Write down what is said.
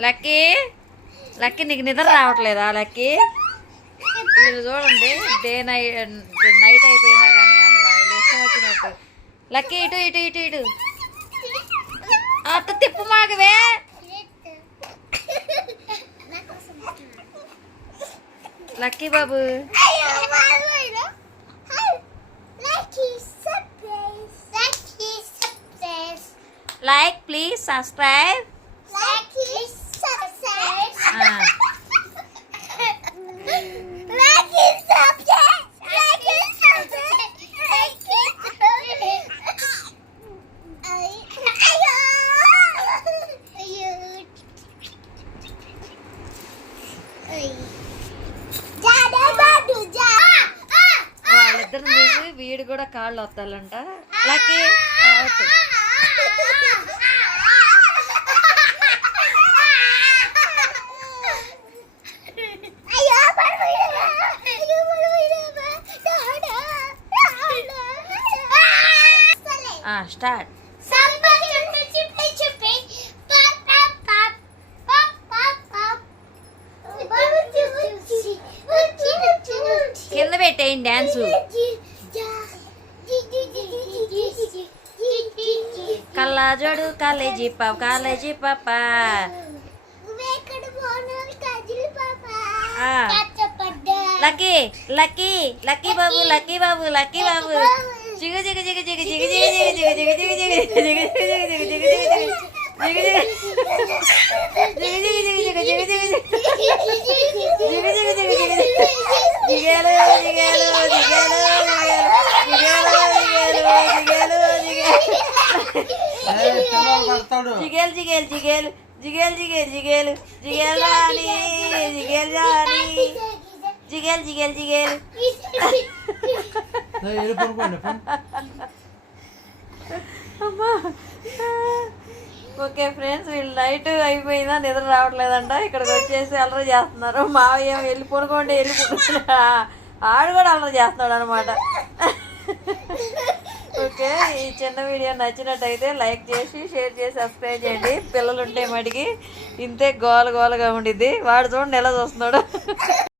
Lucky lucky నీకు నిద్ర రావట్లేదా లక్కీ? వీళ్ళు చూడండి నైట్ అయిపోయినా కానీ అసలు వీళ్ళు ఇష్టం వచ్చినట్టు. లక్కీ ఇటు ఇటు ఇటు ఇటు అట్ట తిప్పు మాకవే. Lucky Babu like please subscribe. వాళ్ళిద్దరిని చూసి వీడు కూడా కాళ్ళు వస్తాలంట. Lucky start. కింద పెట్టేయండి డ్యాన్సు. కళ్ళజోడు కాలేజీ పాప కాలేజీ పాప. లక్కీ లక్కీ లక్కీ బాబు లక్కీ బాబు లక్కీ బాబు. జిగు జిగు జిగు జిగు జిగు జిగు జిగు జిగు జిగు జిగు జిగు జిగు జిగు జిగు జిగు జిగేల్ జిగేల్ జిగేల్ జిగేల్ జిగేల్ జిగేల్ జిగేల్ రాణి జిగేల్ రాణి జిగేల్ జిగేల్ జిగేల్. ఓకే ఫ్రెండ్స్, వీళ్ళు నైట్ అయిపోయిందా నిద్ర రావట్లేదంట. ఇక్కడికి వచ్చేసి అల్లరి చేస్తున్నారు. మావయ్య వెళ్ళి పడుకోండి ఆడు కూడా అల్లరి చేస్తున్నాడు అనమాట. ఓకే, ఈ చిన్న వీడియో నచ్చినట్టయితే లైక్ చేసి షేర్ చేసి సబ్స్క్రైబ్ చేయండి. పిల్లలు ఉంటే మటుకి ఇంతే గోల గోలగా ఉండిద్ది. వాడు చూడండి ఎలా చూస్తున్నాడు.